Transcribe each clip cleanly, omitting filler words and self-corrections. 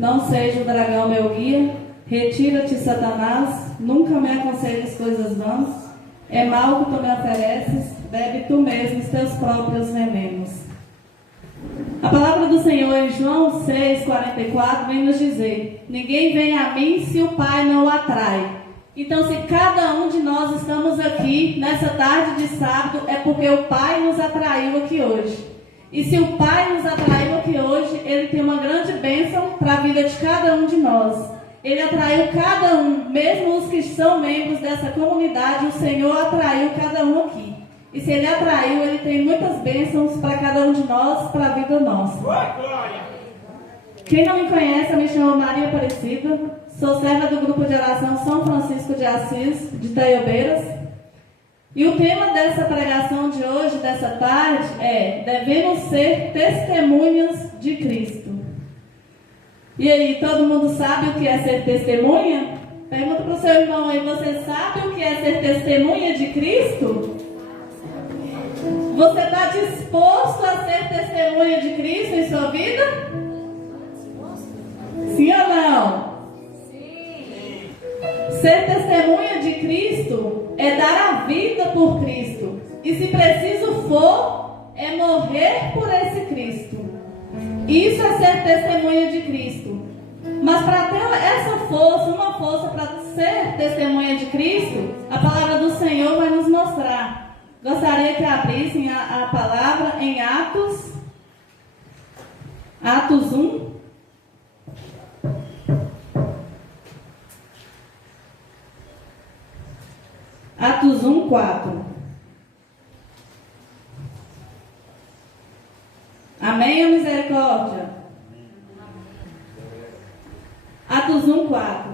Não seja o dragão meu guia. Retira-te, Satanás. Nunca me aconselhes coisas vãs. É mal que tu me ofereces. Bebe tu mesmo os teus próprios venenos. A palavra do Senhor em João 6,44 vem nos dizer: ninguém vem a mim se o Pai não o atrai. Então, se cada um de nós estamos aqui nessa tarde de sábado, é porque o Pai nos atraiu aqui hoje. E se o Pai nos atraiu aqui hoje, Ele tem uma grande bênção para a vida de cada um de nós. Ele atraiu cada um, mesmo os que são membros dessa comunidade, o Senhor atraiu cada um aqui. E se Ele atraiu, Ele tem muitas bênçãos para cada um de nós, para a vida nossa. Quem não me conhece, eu me chamo Maria Aparecida. Sou serva do grupo de oração São Francisco de Assis, de Itaiobeiras. E o tema dessa pregação de hoje, dessa tarde, é: devemos ser testemunhas de Cristo. E aí, todo mundo sabe o que é ser testemunha? Pergunta para o seu irmão aí: você sabe o que é ser testemunha de Cristo? Você está disposto a ser testemunha de Cristo em sua vida? Sim ou não? Ser testemunha de Cristo é dar a vida por Cristo. E se preciso for, é morrer por esse Cristo. Isso é ser testemunha de Cristo. Mas para ter essa força, uma força para ser testemunha de Cristo, a palavra do Senhor vai nos mostrar. Gostaria que abrissem a palavra em Atos 1. Atos 1, 4. Amém ou misericórdia? Atos 1, 4.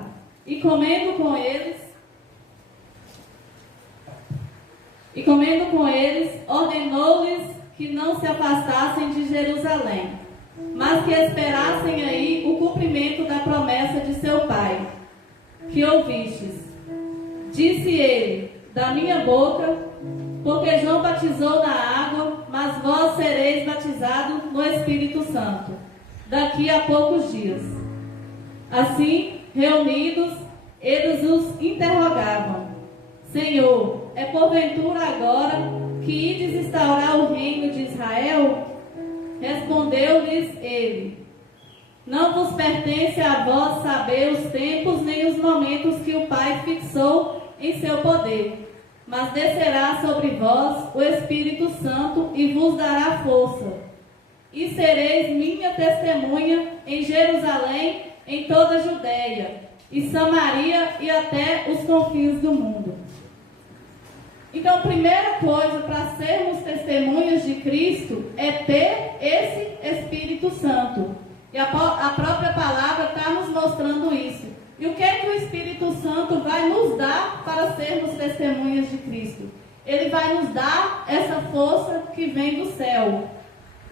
E comendo com eles, ordenou-lhes que não se afastassem de Jerusalém, mas que esperassem aí o cumprimento da promessa de seu Pai, que ouvistes. Disse ele: da minha boca, porque João batizou na água, mas vós sereis batizados no Espírito Santo, daqui a poucos dias. Assim, reunidos, eles os interrogavam: Senhor, é porventura agora que ides instaurar o reino de Israel? Respondeu-lhes ele: não vos pertence a vós saber os tempos nem os momentos que o Pai fixou em seu poder. Mas descerá sobre vós o Espírito Santo e vos dará força. E sereis minha testemunha em Jerusalém, em toda a Judeia, e Samaria e até os confins do mundo. Então, a primeira coisa para sermos testemunhas de Cristo é ter esse Espírito Santo. E a própria palavra está nos mostrando isso. E o que é que o Espírito Santo vai nos dar para sermos testemunhas de Cristo? Ele vai nos dar essa força que vem do céu.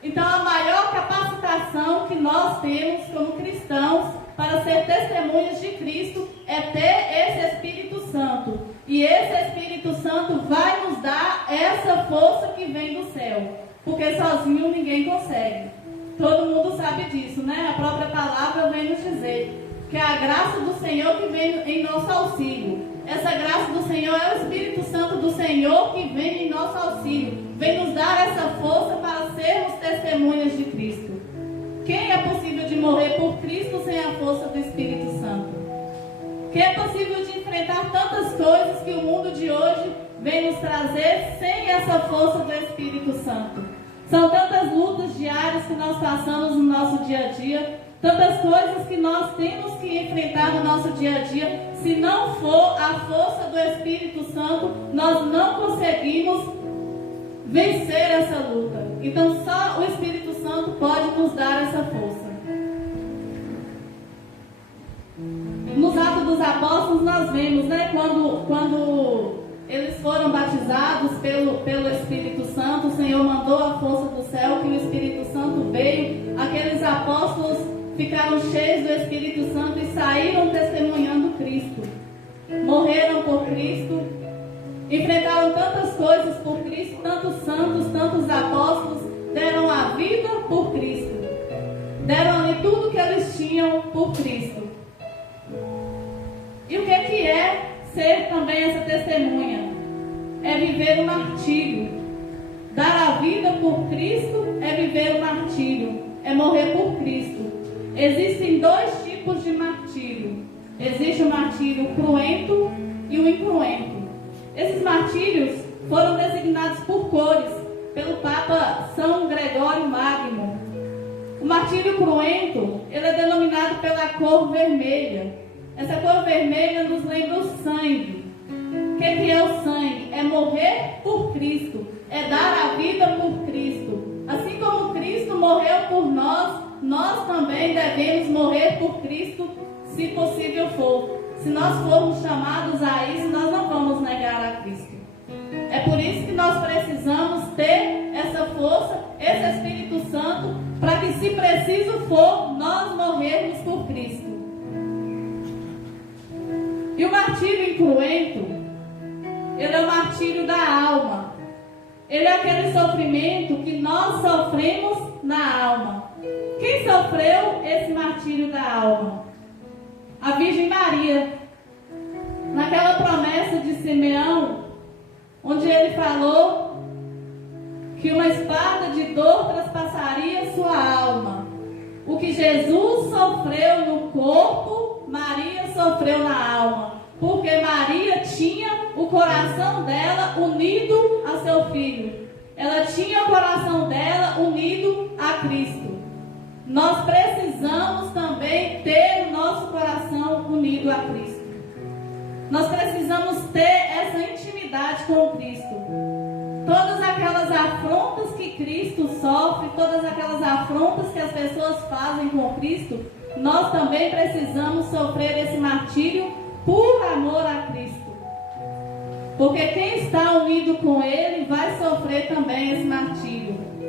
Então, a maior capacitação que nós temos como cristãos para ser testemunhas de Cristo é ter esse Espírito Santo. E esse Espírito Santo vai nos dar essa força que vem do céu. Porque sozinho ninguém consegue. Todo mundo sabe disso, né? A própria palavra vem nos dizer que é a graça do Senhor que vem em nosso auxílio. Essa graça do Senhor é o Espírito Santo do Senhor que vem em nosso auxílio. Vem nos dar essa força para sermos testemunhas de Cristo. Quem é possível de morrer por Cristo sem a força do Espírito Santo? Quem é possível de enfrentar tantas coisas que o mundo de hoje vem nos trazer sem essa força do Espírito Santo? São tantas lutas diárias que nós passamos no nosso dia a dia, tantas coisas que nós temos que enfrentar no nosso dia a dia. Se não for a força do Espírito Santo, nós não conseguimos vencer essa luta. Então só o Espírito Santo pode nos dar essa força. Nos Atos dos Apóstolos nós vemos, né, quando eles foram batizados pelo Espírito Santo, o Senhor mandou a força do céu, que o Espírito Santo veio, aqueles apóstolos ficaram cheios do Espírito Santo e saíram testemunhando Cristo. Morreram por Cristo, enfrentaram tantas coisas por Cristo, tantos santos, tantos apóstolos deram a vida por Cristo. deram ali tudo que eles tinham por Cristo. E o que é ser também essa testemunha? É viver o martírio. Dar a vida por Cristo é viver o martírio, é morrer por Cristo. Existem dois tipos de martírio. Existe o martírio cruento e o incruento. Esses martírios foram designados por cores pelo Papa São Gregório Magno. O martírio cruento, ele é denominado pela cor vermelha. Essa cor vermelha nos lembra o sangue. O que é o sangue? É morrer por Cristo, é dar a vida por Cristo. Assim como Cristo morreu por nós, nós também devemos morrer por Cristo, se possível for. Se nós formos chamados a isso, nós não vamos negar a Cristo. É por isso que nós precisamos ter essa força, esse Espírito Santo, para que, se preciso for, nós morrermos por Cristo. E o martírio incruento, ele é o martírio da alma. Ele é aquele sofrimento que nós sofremos na alma. Quem sofreu esse martírio da alma? A Virgem Maria. Naquela promessa de Simeão, onde ele falou que uma espada de dor traspassaria sua alma. O que Jesus sofreu no corpo, Maria sofreu na alma. Porque Maria tinha o coração dela unido a seu filho. Ela tinha o coração dela unido a Cristo. Nós precisamos também ter o nosso coração unido a Cristo. Nós precisamos ter essa intimidade com Cristo. Todas aquelas afrontas que Cristo sofre, todas aquelas afrontas que as pessoas fazem com Cristo, nós também precisamos sofrer esse martírio por amor a Cristo. Porque quem está unido com Ele vai sofrer também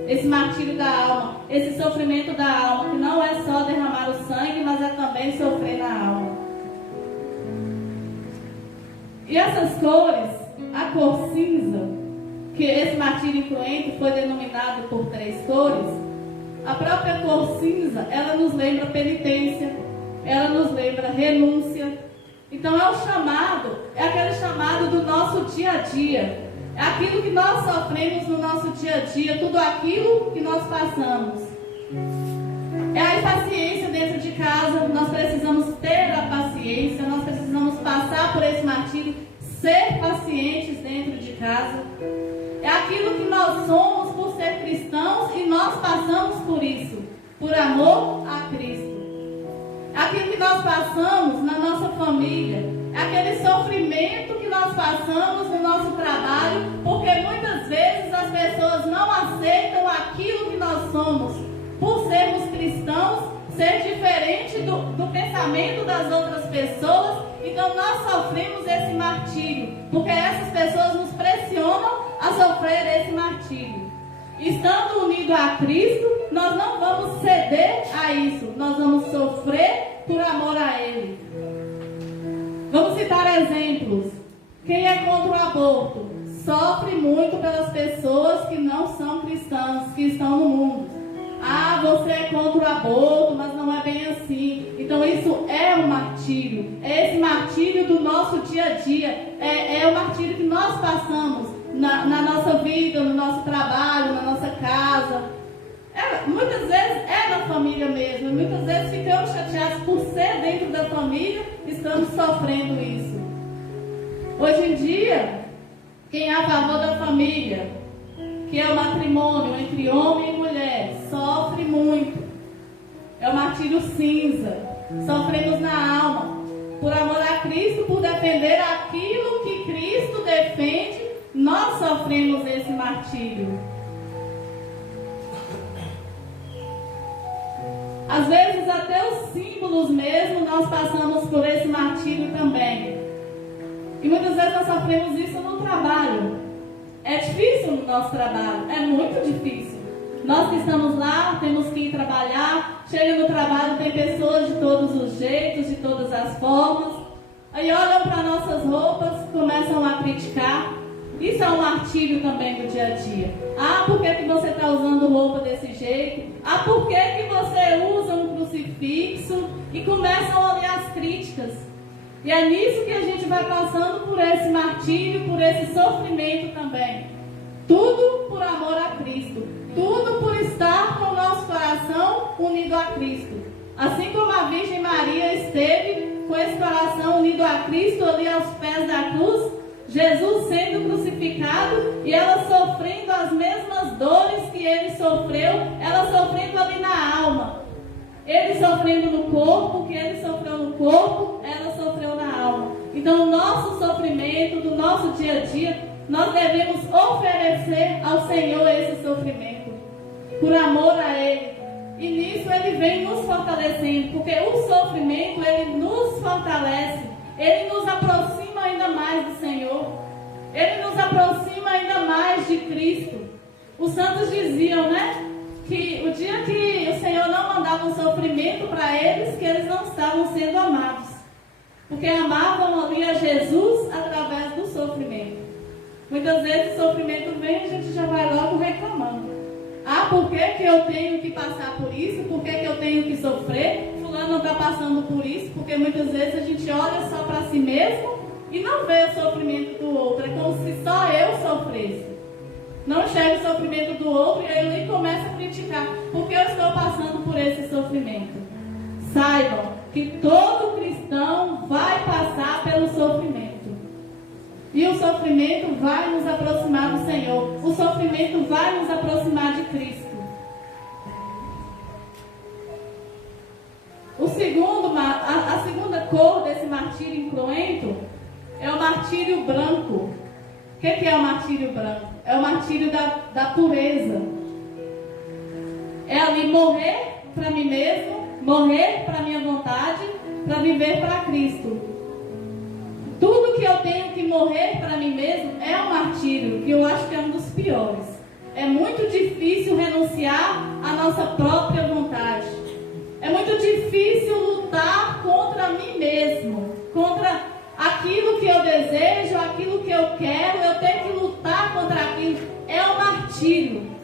esse martírio da alma, esse sofrimento da alma, que não é só derramar o sangue, mas é também sofrer na alma. E essas cores, a cor cinza, que esse martírio incruento foi denominado por 3 cores, a própria cor cinza, ela nos lembra penitência, ela nos lembra renúncia. Então é o chamado, é aquele chamado do nosso dia a dia. É aquilo que nós sofremos no nosso dia a dia, tudo aquilo que nós passamos. É a impaciência dentro de casa, nós precisamos ter a paciência, nós precisamos passar por esse martírio, ser pacientes dentro de casa. É aquilo que nós somos por ser cristãos e nós passamos por isso, por amor a Cristo. É aquilo que nós passamos na nossa família, é aquele sofrimento que nós passamos no nosso trabalho, porque muitas vezes as pessoas não aceitam aquilo que nós somos, por sermos cristãos, ser diferente do pensamento das outras pessoas. Então nós sofremos esse martírio, porque essas pessoas nos pressionam a sofrer esse martírio. Estando unidos a Cristo, nós não vamos ceder a isso, nós vamos sofrer por amor a Ele. Vamos citar exemplos. Quem é contra o aborto sofre muito pelas pessoas que não são cristãs, que estão no mundo. Ah, você é contra o aborto, mas não é bem assim. Então isso é um martírio. É esse martírio do nosso dia a dia. É o martírio que nós passamos na nossa vida, no nosso trabalho, na nossa casa. Muitas vezes é na família mesmo. Muitas vezes ficamos chateados por ser dentro da família, estamos sofrendo isso. Hoje em dia, quem é a favor da família, que é o matrimônio entre homem e mulher, sofre muito. É o martírio cinza. Sofremos na alma. Por amor a Cristo, por defender aquilo que Cristo defende, nós sofremos esse martírio. Às vezes até os símbolos mesmo nós passamos por esse martírio também. E muitas vezes nós sofremos isso no trabalho. É difícil no nosso trabalho, é muito difícil. Nós que estamos lá, temos que ir trabalhar, chega no trabalho, tem pessoas de todos os jeitos, de todas as formas. Aí olham para nossas roupas, começam a criticar. Isso é um martírio também do dia a dia. Ah, por que você está usando roupa desse jeito? Ah, por que você usa um crucifixo? E começam ali as críticas. E é nisso que a gente vai passando por esse martírio, por esse sofrimento também. Tudo por amor a Cristo. Tudo por estar com o nosso coração unido a Cristo. Assim como a Virgem Maria esteve com esse coração unido a Cristo ali aos pés da cruz, Jesus sendo crucificado e ela sofrendo as mesmas dores que ele sofreu, ela sofrendo ali na alma. Ele sofrendo no corpo, que ele sofreu no corpo, ela sofreu na alma. Então o nosso sofrimento do nosso dia a dia, nós devemos oferecer ao Senhor esse sofrimento, por amor a Ele. E nisso Ele vem nos fortalecendo, porque o sofrimento, Ele nos fortalece, Ele nos aproxima ainda mais do Senhor, Ele nos aproxima ainda mais de Cristo. Os santos diziam, né, que o dia que o Senhor não mandava um sofrimento para eles, que eles não estavam sendo amados, porque amavam ali a Jesus através do sofrimento. Muitas vezes o sofrimento vem e a gente já vai logo reclamando. Ah, por que eu tenho que passar por isso? Por que eu tenho que sofrer? Fulano não está passando por isso, porque muitas vezes a gente olha só para si mesmo e não vê o sofrimento do outro. É como se só eu sofresse. Não enxerga o sofrimento do outro e aí ele começa a criticar. Por que eu estou passando por esse sofrimento? Saibam que todo cristão vai passar pelo sofrimento. E o sofrimento vai nos aproximar do Senhor. O sofrimento vai nos aproximar de Cristo. A segunda cor desse martírio incruento é o martírio branco. O que é o martírio branco? É o martírio da pureza. É ali morrer para mim mesmo, morrer para minha vontade, para viver para Cristo. Tudo que eu tenho que morrer para mim mesmo é um martírio, que eu acho que é um dos piores. É muito difícil renunciar à nossa própria vontade. É muito difícil lutar contra mim mesmo, contra aquilo que eu desejo, aquilo que eu quero. Eu tenho que lutar contra aquilo. É um martírio.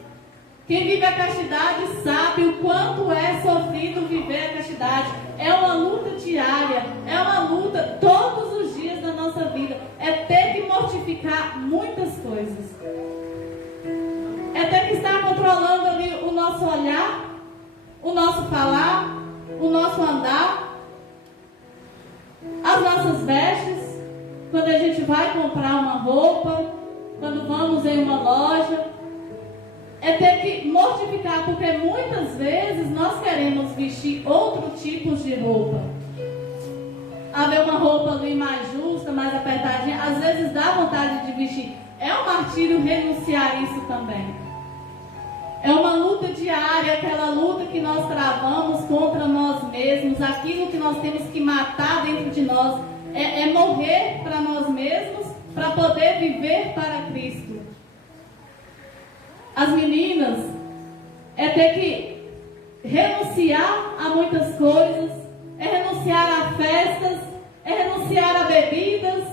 Quem vive a castidade sabe o quanto é sofrido viver a castidade. É uma luta diária, é uma luta todos os dias da nossa vida. É ter que mortificar muitas coisas. É ter que estar controlando ali o nosso olhar, o nosso falar, o nosso andar, as nossas vestes, quando a gente vai comprar uma roupa, quando vamos em uma loja. É ter que mortificar, porque muitas vezes nós queremos vestir outros tipos de roupa. Haver uma roupa ali mais justa, mais apertadinha, às vezes dá vontade de vestir. É um martírio renunciar isso também. É uma luta diária, aquela luta que nós travamos contra nós mesmos, aquilo que nós temos que matar dentro de nós. É morrer para nós mesmos, para poder viver para Cristo. As meninas, é ter que renunciar a muitas coisas, é renunciar a festas, é renunciar a bebidas,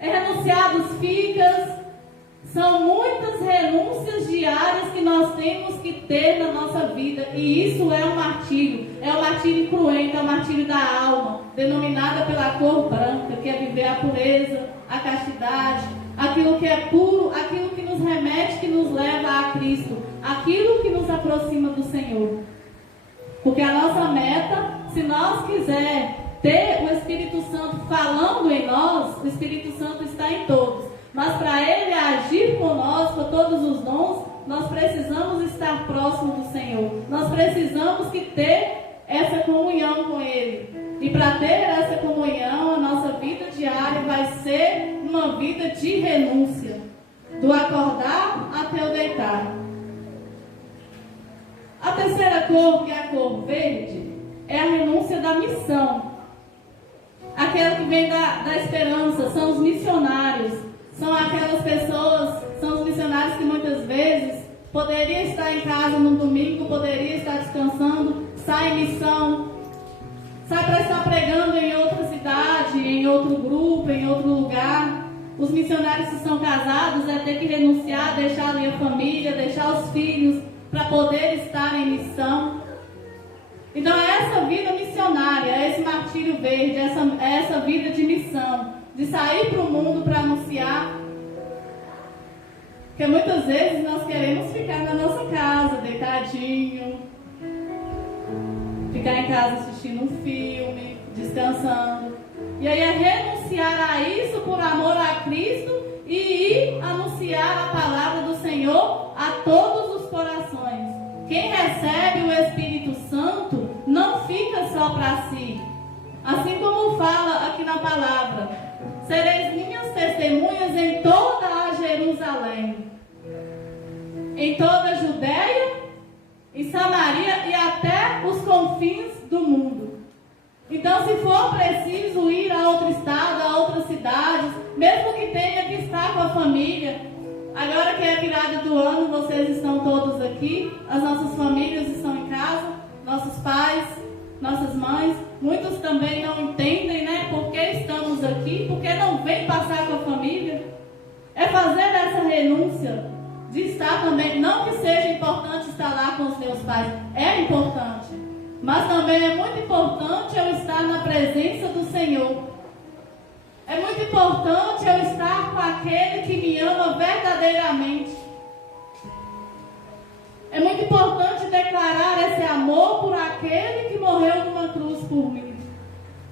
é renunciar dos ficas. São muitas renúncias diárias que nós temos que ter na nossa vida. E isso é um martírio cruento, é um martírio da alma, denominada pela cor branca, que é viver a pureza, a castidade, aquilo que é puro, aquilo que nos remete, que nos leva a Cristo, aquilo que nos aproxima do Senhor. Porque a nossa meta, se nós quisermos ter o Espírito Santo falando em nós, o Espírito Santo está em todos. Mas para Ele agir conosco, todos os dons, nós precisamos estar próximo do Senhor. Nós precisamos que ter essa comunhão com Ele. E para ter essa comunhão, a nossa vida diária vai ser uma vida de renúncia, do acordar até o deitar. A terceira cor, que é a cor verde, é a renúncia da missão. Aquela que vem da esperança, são os missionários. São aquelas pessoas, são os missionários que muitas vezes poderiam estar em casa no domingo, poderiam estar descansando, sai em missão, sai para estar pregando em outra cidade, em outro grupo, em outro lugar. Os missionários que são casados é ter que renunciar, deixar ali a família, deixar os filhos para poder estar em missão. Então é essa vida missionária, é esse martírio verde, é essa vida de missão, de sair para o mundo para anunciar. Porque muitas vezes nós queremos ficar na nossa casa, deitadinho, ficar em casa assistindo um filme, descansando. E aí é renunciar a isso por amor a Cristo e ir anunciar a palavra do Senhor a todos os corações. Quem recebe o Espírito Santo não fica só para si. Assim como fala aqui na palavra: sereis minhas testemunhas em toda a Jerusalém, em toda a Judéia, em Samaria e até os confins do mundo. Então, se for preciso ir a outro estado, a outras cidades, mesmo que tenha que estar com a família, agora que é a virada do ano, vocês estão todos aqui, as nossas famílias estão em casa, nossos pais, nossas mães, muitos também não entendem, né, por que estamos aqui, por que não vem passar com a família. É fazer essa renúncia de estar também, não que seja importante estar lá com os meus pais, é importante, mas também é muito importante eu estar na presença do Senhor. É muito importante eu estar com aquele que me ama verdadeiramente. É muito importante declarar esse amor por aquele que morreu numa cruz por mim,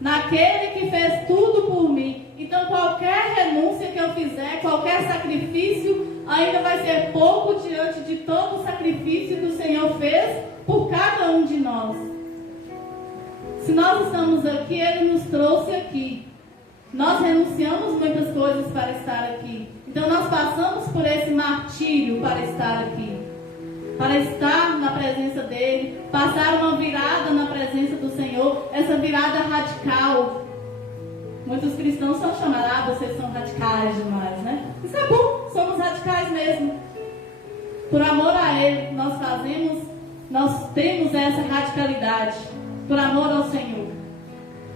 naquele que fez tudo por mim. Então qualquer renúncia que eu fizer, qualquer sacrifício, ainda vai ser pouco diante de todo o sacrifício que o Senhor fez por cada um de nós. Se nós estamos aqui, Ele nos trouxe aqui. Nós renunciamos muitas coisas para estar aqui. Então nós passamos por esse martírio para estar aqui, para estar na presença dEle, passar uma virada na presença do Senhor, essa virada radical. Muitos cristãos são chamados, vocês são radicais demais, né? Isso é bom, somos radicais mesmo. Por amor a Ele, nós temos essa radicalidade, por amor ao Senhor.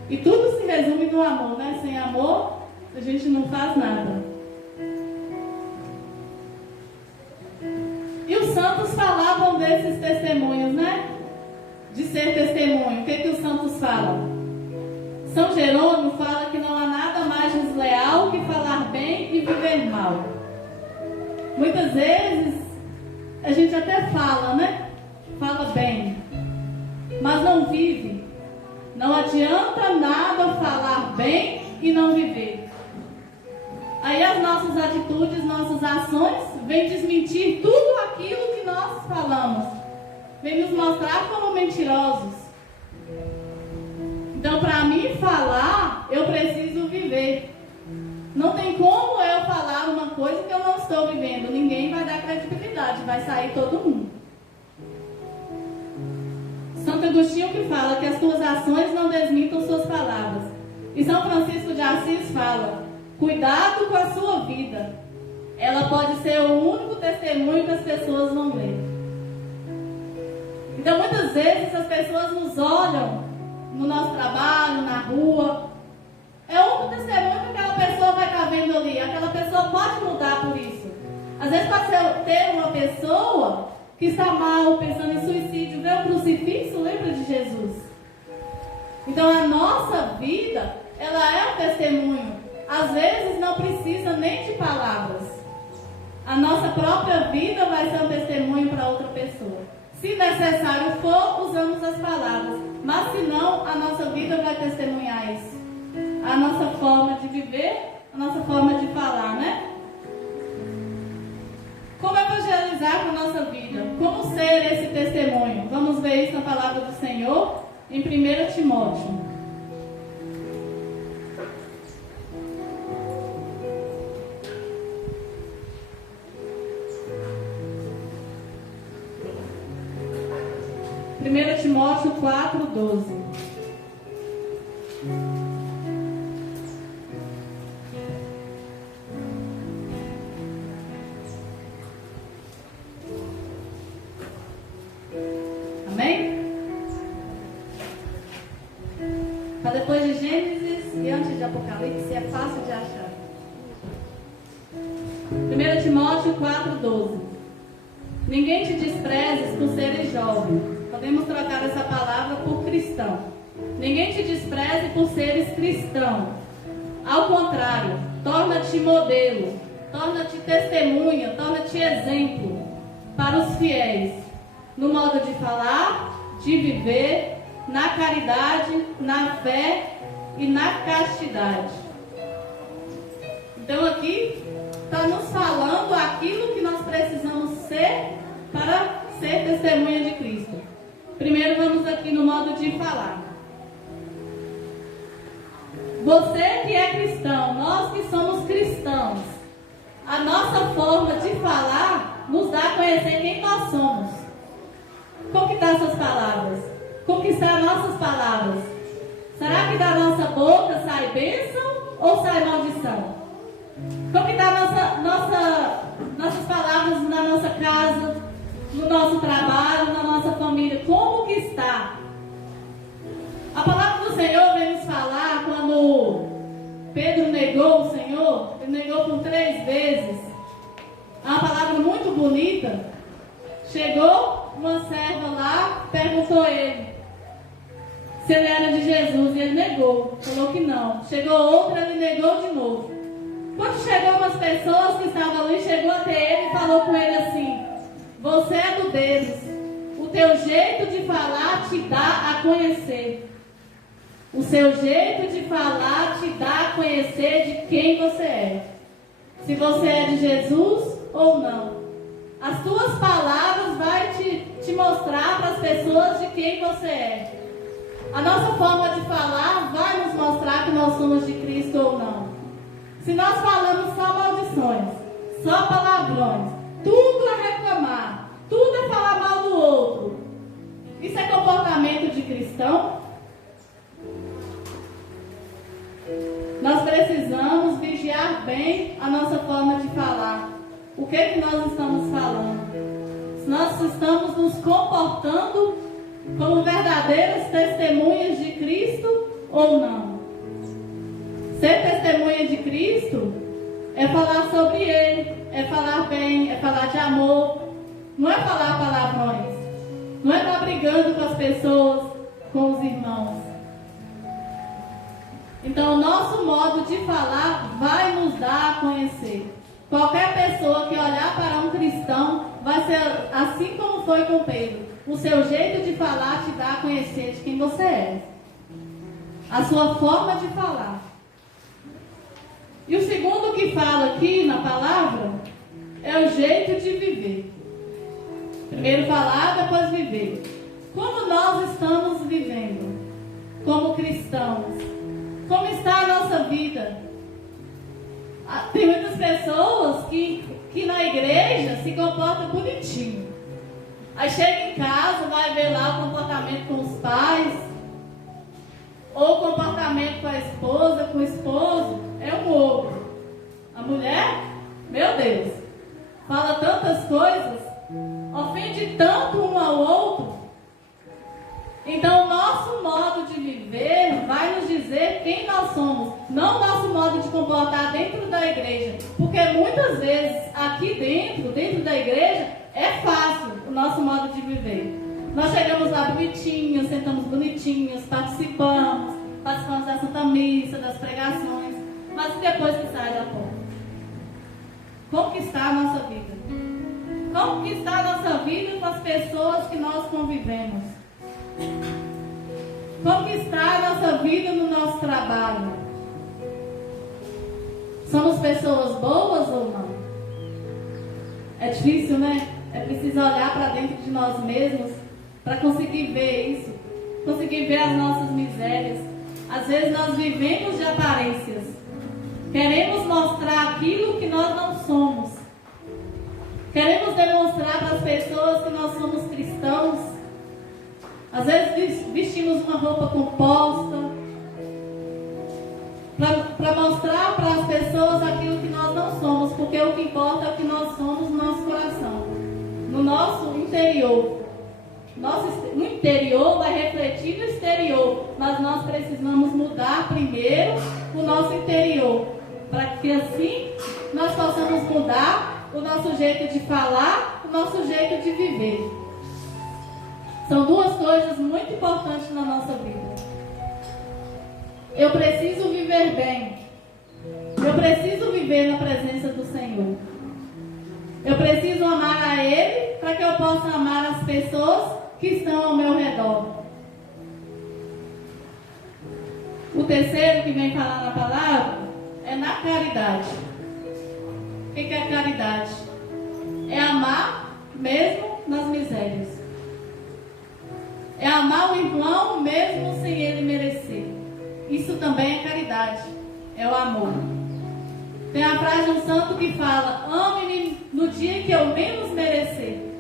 E tudo se resume no amor, né? Sem amor, a gente não faz nada. E os santos falavam desses testemunhos, né? De ser testemunho. O que os santos falam? São Jerônimo fala que não há nada mais desleal que falar bem e viver mal. Muitas vezes a gente até fala, né? Fala bem, mas não vive. Não adianta nada falar bem e não viver. Aí as nossas atitudes, nossas ações vêm desmentir tudo aquilo que nós falamos. Vem nos mostrar como mentirosos. Então, para mim falar, eu preciso viver. Não tem como eu falar uma coisa que eu não estou vivendo. Ninguém vai dar credibilidade, vai sair todo mundo. Santo Agostinho que fala que as tuas ações não desmintam suas palavras. E São Francisco de Assis fala: cuidado com a sua vida. Ela pode ser o único testemunho que as pessoas vão ver. Então muitas vezes as pessoas nos olham no nosso trabalho, na rua. É o único testemunho que aquela pessoa vai estar vendo ali. Aquela pessoa pode mudar por isso. Às vezes pode ter uma pessoa que está mal, pensando em suicídio, vê o crucifixo, lembra de Jesus. Então a nossa vida, ela é um testemunho. Às vezes não precisa nem de palavras. A nossa própria vida vai ser um testemunho para outra pessoa. Se necessário for, usamos as palavras. Mas se não, a nossa vida vai testemunhar isso. A nossa forma de viver, a nossa forma de falar, né? Como evangelizar com a nossa vida? Como ser esse testemunho? Vamos ver isso na palavra do Senhor em 1 Timóteo. Timóteo 4:12. Amém? Para depois de Gênesis e antes de Apocalipse, é fácil de achar. 1 Timóteo 4,12. Ninguém te desprezes por seres jovem. Podemos trocar essa palavra por cristão. Ninguém te despreze por seres cristão. Ao contrário, torna-te modelo, torna-te testemunha, torna-te exemplo para os fiéis, no modo de falar, de viver, na caridade, na fé e na castidade. Então aqui está nos falando aquilo que nós precisamos ser para ser testemunha de Cristo. Primeiro vamos aqui no modo de falar. Você que é cristão, nós que somos cristãos, a nossa forma de falar nos dá a conhecer quem nós somos. Como que estão essas palavras? Como que estão as nossas palavras? Será que da nossa boca sai bênção ou sai maldição? Como que estão nossas palavras na nossa casa, no nosso trabalho, na nossa família? Como que está? A palavra do Senhor vem nos falar quando Pedro negou o Senhor, ele negou por 3 vezes. É uma palavra muito bonita. Chegou uma serva lá, perguntou a ele se ele era de Jesus, e ele negou, falou que não. Chegou outra, ele negou de novo. Quando chegou umas pessoas que estavam ali, chegou até ele e falou com ele assim: você é do Deus, o teu jeito de falar te dá a conhecer. O seu jeito de falar te dá a conhecer de quem você é. Se você é de Jesus ou não. As tuas palavras vão te mostrar para as pessoas de quem você é. A nossa forma de falar vai nos mostrar que nós somos de Cristo ou não. Se nós falamos só maldições, só palavrões, tudo é reclamar, tudo é falar mal do outro, isso é comportamento de cristão? Nós precisamos vigiar bem a nossa forma de falar. O que é que nós estamos falando? Se nós estamos nos comportando como verdadeiras testemunhas de Cristo ou não? Ser testemunha de Cristo é falar sobre Ele, é falar bem, é falar de amor. Não é falar palavrões. Não é estar brigando com as pessoas, com os irmãos. Então, o nosso modo de falar vai nos dar a conhecer. Qualquer pessoa que olhar para um cristão vai ser assim como foi com Pedro. O seu jeito de falar te dá a conhecer de quem você é. A sua forma de falar. E o segundo que fala aqui na palavra é o jeito de viver. Primeiro falar, depois viver. Como nós estamos vivendo como cristãos? Como está a nossa vida? Tem muitas pessoas que na igreja se comportam bonitinho. Aí chega em casa, vai ver lá o comportamento com os pais, ou o comportamento com a esposa, com o esposo, é um ogro. A mulher, meu Deus, fala tantas coisas, ofende tanto um ao outro. Então, o nosso modo de viver vai nos dizer quem nós somos, não o nosso modo de comportar dentro da igreja. Porque muitas vezes, aqui dentro da igreja, é fácil o nosso modo de viver. Nós chegamos lá bonitinhos, sentamos bonitinhos, participamos da Santa Missa, das pregações, mas depois que sai da porta? Como que está a nossa vida? Como que está a nossa vida com as pessoas que nós convivemos? Como que está a nossa vida no nosso trabalho? Somos pessoas boas ou não? É difícil, né? É preciso olhar para dentro de nós mesmos para conseguir ver isso, conseguir ver as nossas misérias. Às vezes nós vivemos de aparências. Queremos mostrar aquilo que nós não somos. Queremos demonstrar para as pessoas que nós somos cristãos. Às vezes vestimos uma roupa composta para mostrar para as pessoas aquilo que nós não somos, porque o que importa é o que nós somos no nosso coração, no nosso interior. No interior vai refletir no exterior, mas nós precisamos mudar primeiro o nosso interior, para que assim nós possamos mudar o nosso jeito de falar, o nosso jeito de viver. São duas coisas muito importantes na nossa vida. Eu preciso viver bem. Eu preciso viver na presença do Senhor. Eu preciso amar a Ele para que eu possa amar as pessoas que estão ao meu redor. O terceiro que vem falar na palavra é na caridade. O que é caridade? É amar mesmo nas misérias. É amar o irmão mesmo sem ele merecer. Isso também é caridade. É o amor. Tem a frase de um santo que fala: ame-me no dia que eu menos merecer.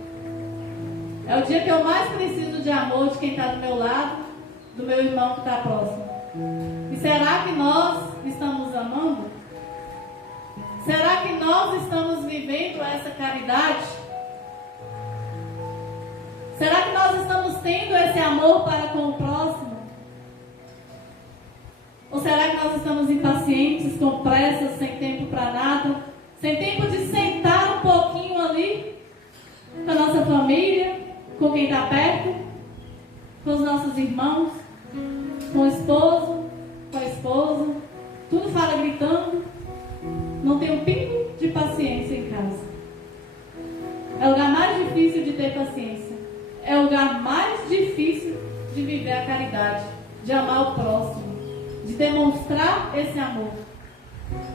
É o dia que eu mais preciso de amor de quem está do meu lado, do meu irmão que está próximo. E será que nós estamos amando? Será que nós estamos vivendo essa caridade? Será que nós estamos tendo esse amor para com o próximo? Ou será que nós estamos impacientes, com pressa, sem tempo para nada? Sem tempo de sentar um pouquinho ali com a nossa família, com quem está perto, com os nossos irmãos, com o esposo, com a esposa. Tudo fala gritando. Não tem um pingo de paciência em casa. É o lugar mais difícil de ter paciência. É o lugar mais difícil de viver a caridade, de amar o próximo, de demonstrar esse amor.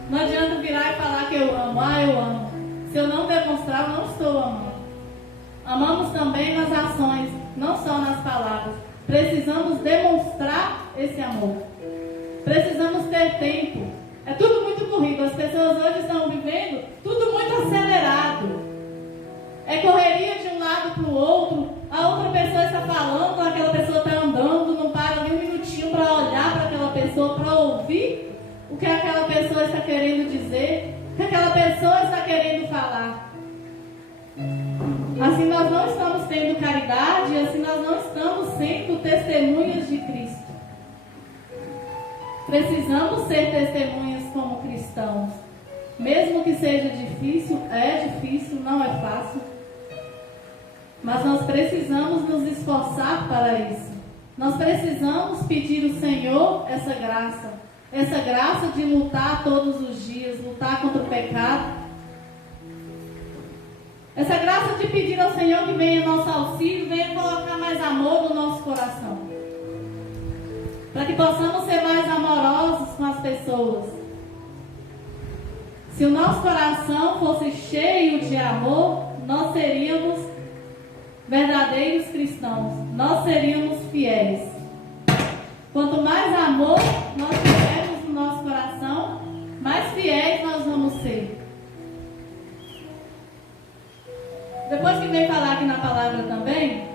Não adianta virar e falar que eu amo. Eu amo. Se eu não demonstrar, eu não estou amando. Amamos também nas ações, não só nas palavras. Precisamos demonstrar esse amor. Precisamos ter tempo. É tudo muito corrido. As pessoas hoje estão vivendo tudo muito acelerado. É correria de um lado para o outro. A outra pessoa está falando, aquela pessoa está andando, não para nem um minutinho para olhar para aquela pessoa, para ouvir o que aquela pessoa está querendo dizer, o que aquela pessoa está querendo falar. Assim nós não estamos tendo caridade, assim nós não estamos sendo testemunhas de Cristo. Precisamos ser testemunhas como cristãos. Mesmo que seja difícil, não é fácil. Mas nós precisamos nos esforçar para isso. Nós precisamos pedir ao Senhor essa graça de lutar todos os dias, lutar contra o pecado. Essa graça de pedir ao Senhor que venha nosso auxílio, venha colocar mais amor no nosso coração. Para que possamos ser mais amorosos com as pessoas. Se o nosso coração fosse cheio de amor, nós seríamos verdadeiros cristãos. Nós seríamos fiéis. Quanto mais amor nós tivermos no nosso coração, mais fiéis nós vamos ser. Depois que vem falar aqui na palavra também,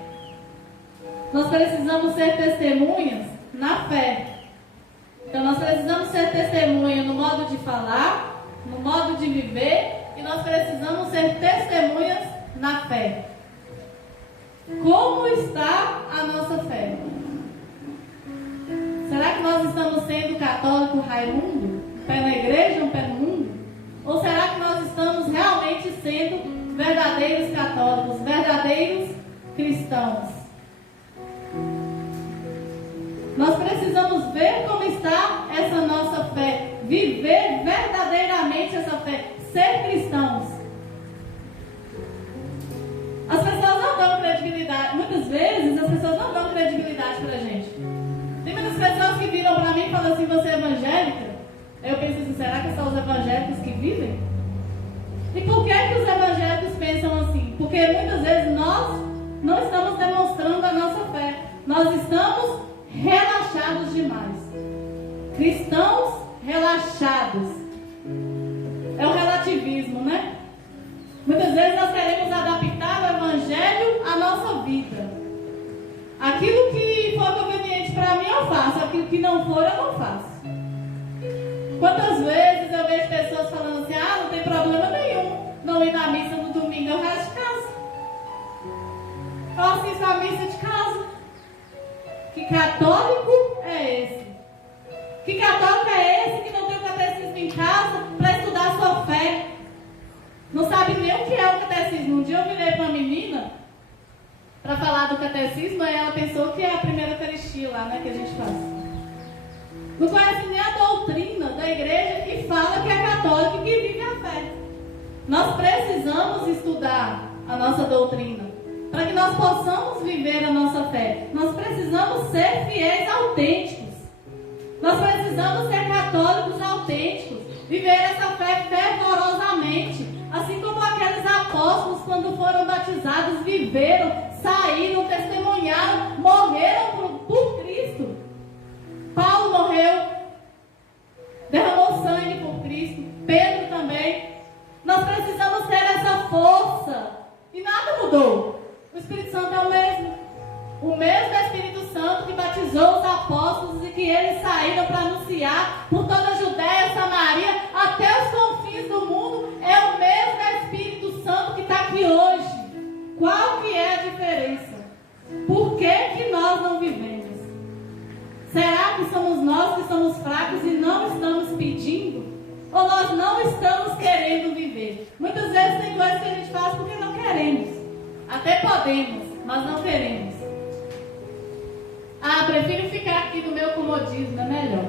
nós precisamos ser testemunhas na fé. Então nós precisamos ser testemunha no modo de falar, no modo de viver, e nós precisamos ser testemunhas na fé. Como está a nossa fé? Será que nós estamos sendo católico Raimundo? Um pé na igreja, um pé no mundo? Ou será que nós estamos realmente sendo verdadeiros católicos, verdadeiros cristãos? Nós precisamos ver como está essa nossa fé, viver verdadeiramente essa fé, ser cristãos. As pessoas não dão credibilidade, muitas vezes as pessoas não dão credibilidade pra gente. Tem muitas pessoas que viram pra mim e falam assim: você é evangélica? Eu penso assim: será que são os evangélicos que vivem? E por que os evangélicos pensam assim? Porque muitas vezes nós não estamos demonstrando a nossa fé. Nós estamos relaxados demais. Cristãos relaxados. É o relativismo, né? Muitas vezes nós queremos adaptar o evangelho à nossa vida. Aquilo que for conveniente para mim eu faço, aquilo que não for eu não faço. Quantas vezes eu vejo pessoas falando assim: não tem problema nenhum não ir na missa no domingo, eu resto de casa. Eu assisto a missa de casa. Que católico é esse? Que católico é esse que não tem o catecismo em casa para estudar a sua fé? para falar do catecismo, aí ela pensou que é a primeira Eucaristia lá, né, que a gente faz. Não conhece nem a doutrina da igreja e fala que é católico e que vive a fé. Nós precisamos estudar a nossa doutrina para que nós possamos viver a nossa fé. Nós precisamos ser fiéis autênticos. Nós precisamos ser católicos autênticos, viver essa fé fervorosamente, assim como aqueles apóstolos, quando foram batizados, viveram, saíram, testemunharam, morreram por Cristo. Paulo morreu, derramou sangue por Cristo, Pedro também. Nós precisamos ter essa força, e nada mudou. O Espírito Santo é o mesmo Espírito Santo que batizou os apóstolos e que eles saíram para anunciar por toda a Judéia, Samaria, até os confins do mundo. É o mesmo Espírito Santo que está aqui hoje. Qual que é a diferença? Por que nós não vivemos? Será que somos nós que somos fracos e não estamos pedindo? Ou nós não estamos querendo viver? Muitas vezes tem coisas que a gente faz porque não queremos. Até podemos, mas não queremos. Prefiro ficar aqui no meu comodismo, é melhor.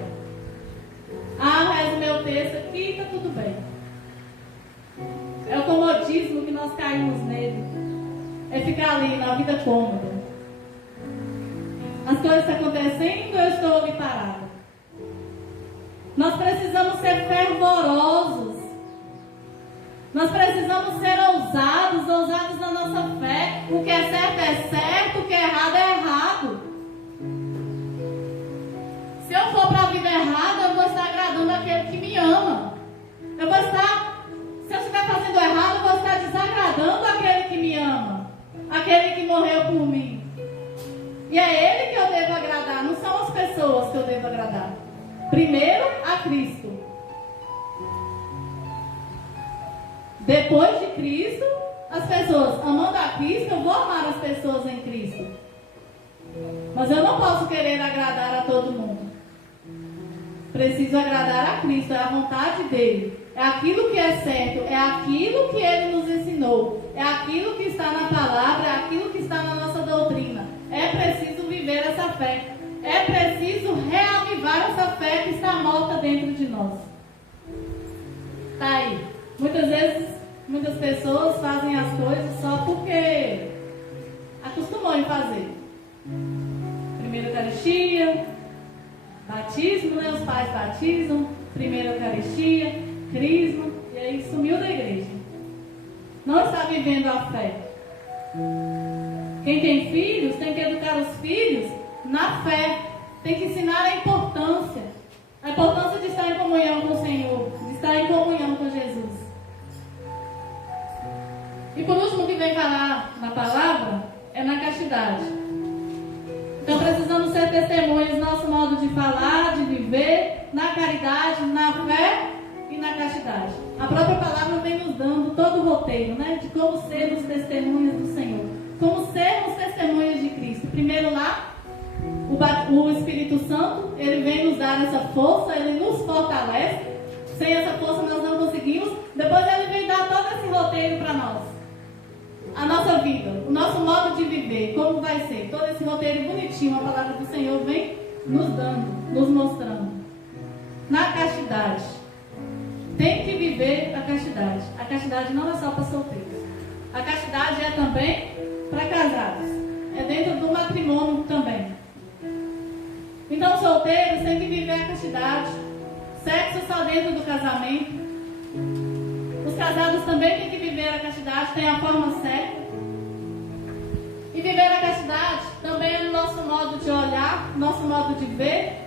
Rezo meu texto aqui, está tudo bem. É o comodismo que nós caímos nele. É ficar ali na vida cômoda. As coisas estão acontecendo, eu estou ali parada. Nós precisamos ser fervorosos. Nós precisamos ser ousados na nossa fé. O que é certo, o que é errado. Se eu for para a vida errada, eu vou estar agradando aquele que me ama. Se eu estiver fazendo errado, eu vou estar desagradando aquele que me ama. Aquele que morreu por mim. E é Ele que eu devo agradar, não são as pessoas que eu devo agradar. Primeiro, a Cristo. Depois de Cristo, as pessoas. Amando a Cristo, eu vou amar as pessoas em Cristo. Mas eu não posso querer agradar a todo mundo. Preciso agradar a Cristo, é a vontade dEle. É aquilo que é certo, é aquilo que Ele nos ensinou. É aquilo que está na palavra, é aquilo que está na nossa doutrina. É preciso viver essa fé. É preciso reavivar essa fé que está morta dentro de nós. Está aí. Muitas vezes, muitas pessoas fazem as coisas só porque acostumou em fazer. Primeira Eucaristia, batismo, né? Os pais batizam. Primeira Eucaristia, crisma, e aí sumiu da igreja. Não está vivendo a fé. Quem tem filhos tem que educar os filhos na fé. Tem que ensinar a importância de estar em comunhão com o Senhor, de estar em comunhão com Jesus. E por último, o que vem falar na palavra é na castidade. Então precisamos ser testemunhas do nosso modo de falar, de viver, na caridade, na fé e na castidade. A própria palavra vem nos dando todo o roteiro, né? De como sermos testemunhas do Senhor. Como sermos testemunhas de Cristo. Primeiro lá, o Espírito Santo, ele vem nos dar essa força, ele nos fortalece. Sem essa força nós não conseguimos. Depois ele vem dar todo esse roteiro para nós. A nossa vida, o nosso modo de viver, como vai ser. Todo esse roteiro bonitinho, a palavra do Senhor vem nos dando, nos mostrando. Na castidade. Tem que viver a castidade. A castidade não é só para solteiros. A castidade é também para casados. É dentro do matrimônio também. Então, os solteiros têm que viver a castidade. Sexo só dentro do casamento. Os casados também têm que viver a castidade, tem a forma certa. E viver a castidade também é no nosso modo de olhar, no nosso modo de ver,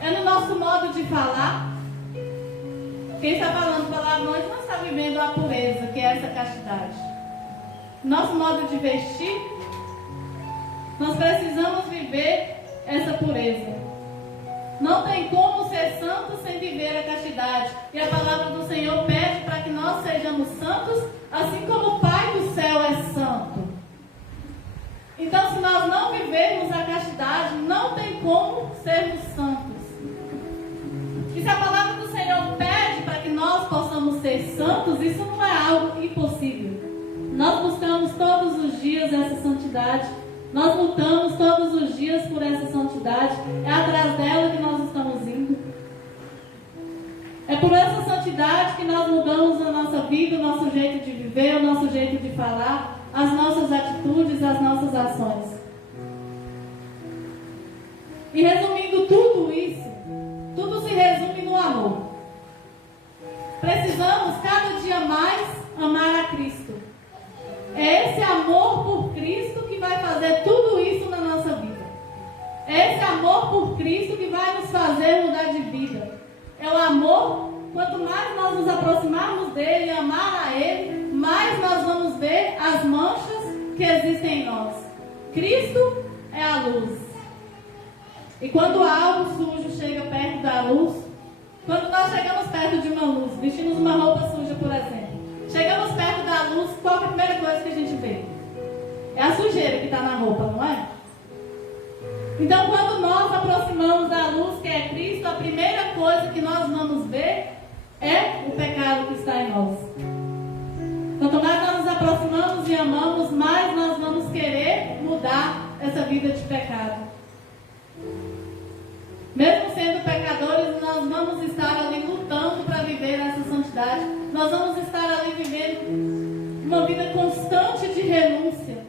é no nosso modo de falar. Quem está falando palavrões não está vivendo a pureza, que é essa castidade. Nosso modo de vestir, nós precisamos viver essa pureza. Não tem como ser santo sem viver a castidade. E a palavra do Senhor pede para que nós sejamos santos, assim como o Pai do céu é santo. Então, se nós não vivermos a castidade, não tem como sermos santos. E se a palavra do Senhor pede para que nós possamos isso não é algo impossível. Nós buscamos todos os dias essa santidade. santidade. Nós lutamos todos os dias por essa santidade. É atrás dela que nós estamos indo. É por essa santidade que nós mudamos a nossa vida, o nosso jeito de viver, o nosso jeito de falar, as nossas atitudes, as nossas ações. E resumindo tudo isso, tudo se resume no amor. Precisamos cada dia mais amar a Cristo. É esse amor por Cristo que vai fazer tudo isso na nossa vida. É esse amor por Cristo que vai nos fazer mudar de vida. É o amor, quanto mais nós nos aproximarmos dele, amar a ele, mais nós vamos ver as manchas que existem em nós. Cristo é a luz. E quando algo sujo chega perto da luz, quando nós chegamos perto de uma luz, vestimos uma roupa suja, por exemplo, chegamos perto da luz, qual é a primeira coisa que a gente vê? É a sujeira que está na roupa, não é? Então, quando nós aproximamos da luz, que é Cristo, a primeira coisa que nós vamos ver é o pecado que está em nós. Quanto mais nós nos aproximamos e amamos, mais nós vamos querer mudar essa vida de pecado. Mesmo sendo pecadores, nós vamos estar ali lutando para viver essa santidade. Nós vamos estar ali vivendo uma vida constante de renúncia.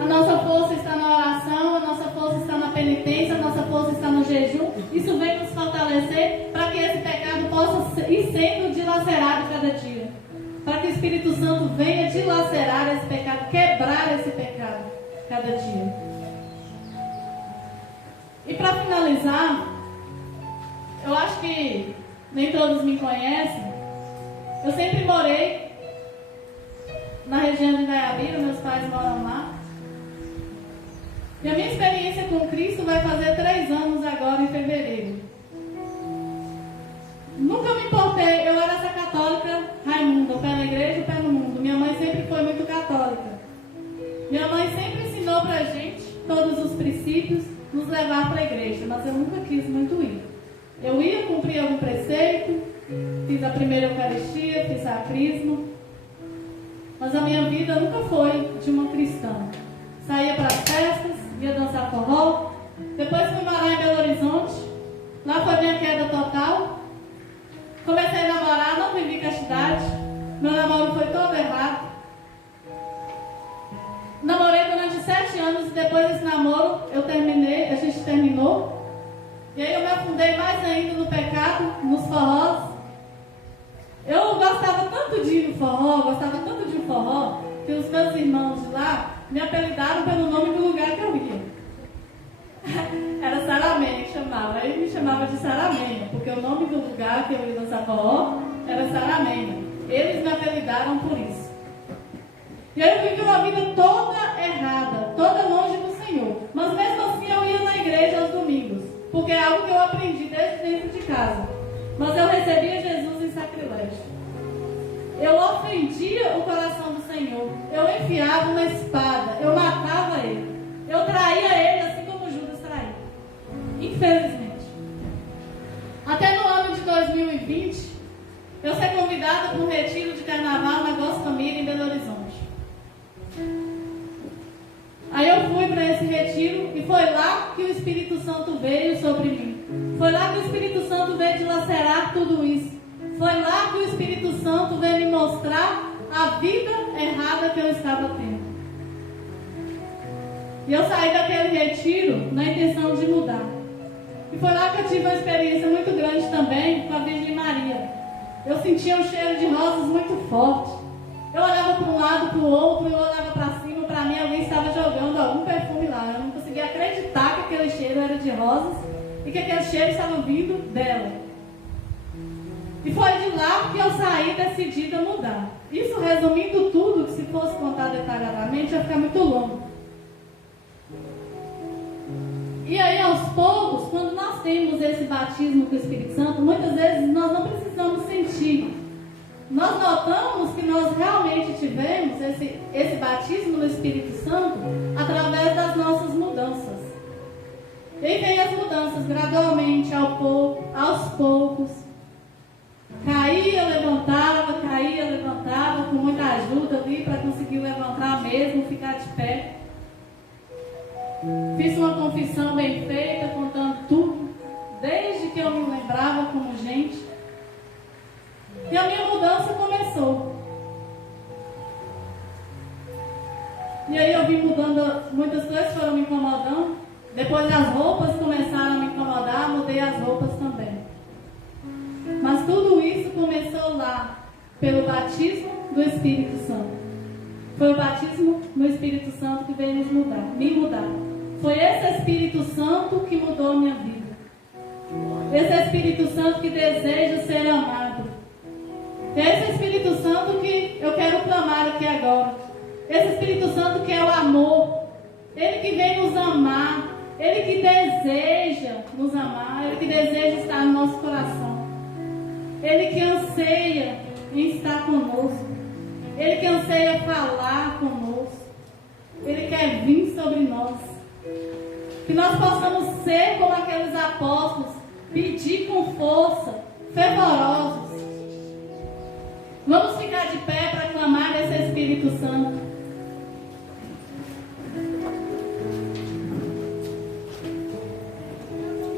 A nossa força está na oração, a nossa força está na penitência, a nossa força está no jejum. Isso vem nos fortalecer para que esse pecado possa ir sendo dilacerado cada dia. Para que o Espírito Santo venha dilacerar esse pecado, quebrar esse pecado cada dia. E para finalizar, eu acho que nem todos me conhecem. Eu sempre morei na região de Indaiabira, meus pais moram lá. E a minha experiência com Cristo vai fazer 3 anos agora em fevereiro. Nunca me importei, eu era essa católica Raimunda, pé na igreja e pé no mundo. Minha mãe sempre foi muito católica. Minha mãe sempre ensinou pra gente todos os princípios, nos levar para a igreja, mas eu nunca quis muito ir. Eu ia cumprir algum preceito, fiz a primeira Eucaristia, fiz a Crisma, mas a minha vida nunca foi de uma cristã. Saía para as festas, ia dançar forró, depois fui morar em Belo Horizonte, lá foi minha queda total. Comecei a namorar, não vivi castidade, meu namoro foi todo errado. Namorei durante 7 anos e depois desse namoro a gente terminou. E aí eu me afundei mais ainda no pecado, nos forrós. Eu gostava tanto de ir no forró, que os meus irmãos de lá me apelidaram pelo nome do lugar que eu ia. Era Saramenha que chamava, aí me chamava de Saramenha, porque o nome do lugar que eu ia dançar forró era Saramenha. Eles me apelidaram por isso. E aí eu vivi uma vida toda errada, toda longe do Senhor. Mas mesmo assim eu ia na igreja aos domingos, porque é algo que eu aprendi desde dentro de casa. Mas eu recebia Jesus em sacrilégio. Eu ofendia o coração do Senhor. Eu enfiava uma espada, eu matava ele. Eu traía ele assim como Judas traía. Infelizmente. Até no ano de 2020, eu fui convidada para um retiro de carnaval na Gospel Família em Belo Horizonte. Aí eu fui para esse retiro e foi lá que o Espírito Santo veio sobre mim. Foi lá que o Espírito Santo veio dilacerar tudo isso. Foi lá que o Espírito Santo veio me mostrar a vida errada que eu estava tendo. E eu saí daquele retiro na intenção de mudar. E foi lá que eu tive uma experiência muito grande também com a Virgem Maria. Eu sentia um cheiro de rosas muito forte. Eu olhava para um lado, para o outro, eu olhava para cima. Para mim, alguém estava jogando algum perfume lá. Eu não conseguia acreditar que aquele cheiro era de rosas e que aquele cheiro estava vindo dela. E foi de lá que eu saí decidida a mudar. Isso resumindo tudo, que se fosse contar detalhadamente, ia ficar muito longo. E aí, aos poucos, quando nós temos esse batismo com o Espírito Santo, muitas vezes nós não precisamos sentir. Nós notamos que nós realmente tivemos esse batismo no Espírito Santo através das nossas mudanças. E aí vem as mudanças gradualmente, aos poucos. Caía, levantava, com muita ajuda ali para conseguir levantar a mesa. me mudando, muitas coisas foram me incomodando. Depois as roupas começaram a me incomodar, mudei as roupas também. Mas tudo isso começou lá, pelo batismo do Espírito Santo. Foi o batismo no Espírito Santo que veio me mudar. Foi esse Espírito Santo que mudou a minha vida. Esse Espírito Santo que deseja ser amado. Esse Espírito Santo que eu quero clamar aqui agora. Esse Espírito Santo que é o amor. Ele que vem nos amar. Ele que deseja nos amar. Ele que deseja estar no nosso coração. Ele que anseia em estar conosco. Ele que anseia falar conosco. Ele quer vir sobre nós. Que nós possamos ser como aqueles apóstolos, pedir com força, fervorosos. Vamos ficar de pé para clamar esse Espírito Santo.